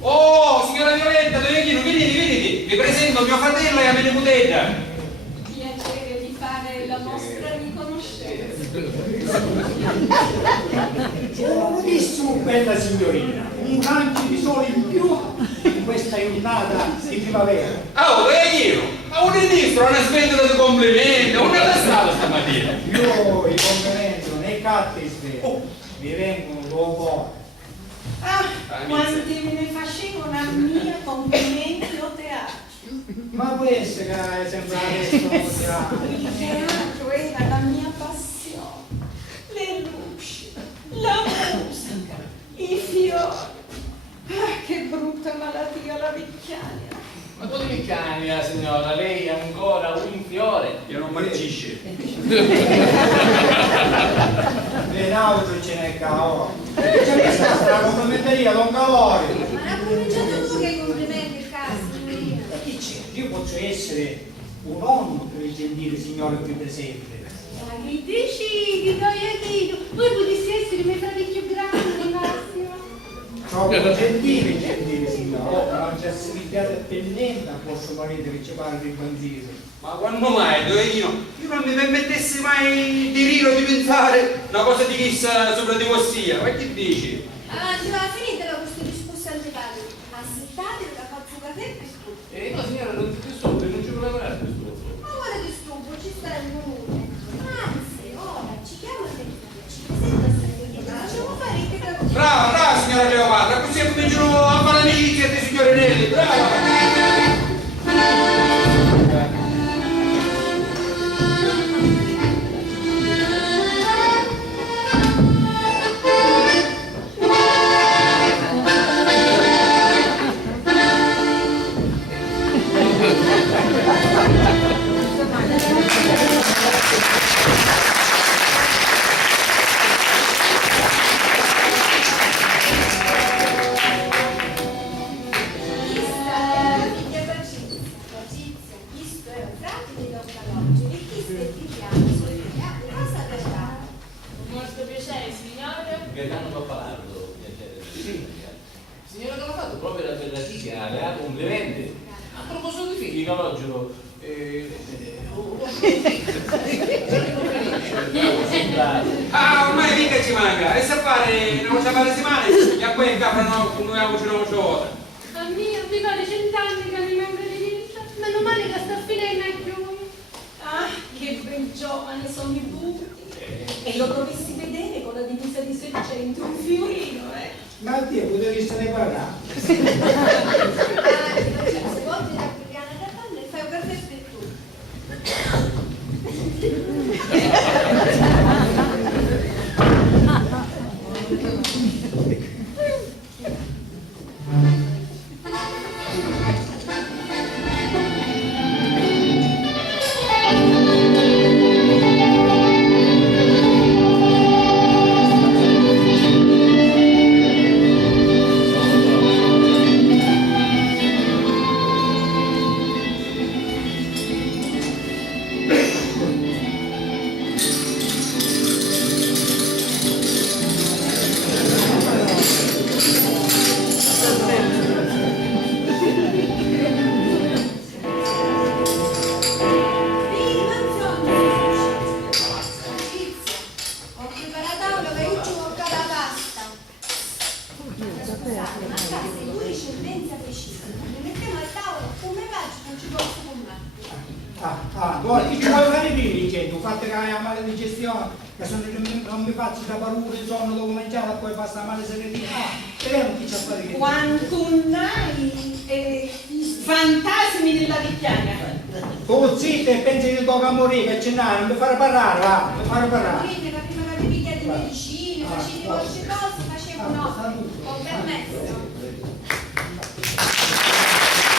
Oh, signora Violetta, Dovechino, venite. Vi presento mio fratello e a mia nipotella. Piacere di fare la nostra riconoscenza. Buonissimo, bella signorina. Un raggio di sole in più in questa giornata di primavera. Oh, Dovechino, ma un ministro, una sventola di complimenti, non è stato stamattina. Io i complimenti non è catti mi vengono dopo. Ah, quanti me ne facevano a mia complimenti o teatro. Ma può essere che sembra adesso Il teatro era la mia passione. Le luci, la musica, i fiori. Ah, che brutta malattia la vecchiaia. Ma tu di Vicania, signora, lei è ancora un fiore. Io non marcisce. L'auto ce n'è cao. C'è questa la complementeria, Don Calori. Ma l'ha cominciato tu che complimenti il caso, signorina. E chi c'è? Io posso essere un nonno per il gentile signore qui presente. Ma che dici, che noiatino? Voi potessi essere i miei fratelli più grandi, Massimo. Troppo gentile signore. Oh, ma non c'è serviziata pennetta a vostro marito che ci parla di bandiere. Ma quando mai, Dovechino? Io non mi permettessi mai di ridere o di pensare una cosa di chissà sopra di ossia. Ma che dici? Allora, finitela questo discorso antipatico. Assettate la faccio un caffè e biscotti. No, signora, non ti disturbi, non ci vuole lavorare questo. Ma guarda che stupo, ci sta il comune. Anzi, ora ci chiama il telefono, ci presenta a Sagrada. Facciamo fare il tecnico. Brava, signora Cleopatra, così cominciano a fare amicizia di signore Nelli. Brava! Signora Calafato, proprio la bella figa, le ha complimenti. A proposito di figli, Calogero, Ah, ormai mica ci manca, e se fare una cosa fare settimane, e a poi incaprano con una voce ora. A mio, mi pare 100 anni che mi manca di vita. Meno male che sta finendo a più. Ah, che bel giovane sono i buchi. E lo dovessi vedere con la divisa di sergente, un fiorino, Ma Dio, potevi stare parlare. Se volti la piana da panna e fai un caffè per tutti. Guarda, chi ci vuole fare prima dicendo, fate che hai la male digestione, che se non mi faccio da paura, il sonno devo mangiare e poi passa male segretina. Vediamo chi ci ha fatto che. Quantunai i fantasmi della vecchiaia. Oh, zitta e pensi che tocca a morire, che ce n'hai, non mi fare parlare, va, non mi fare parlare.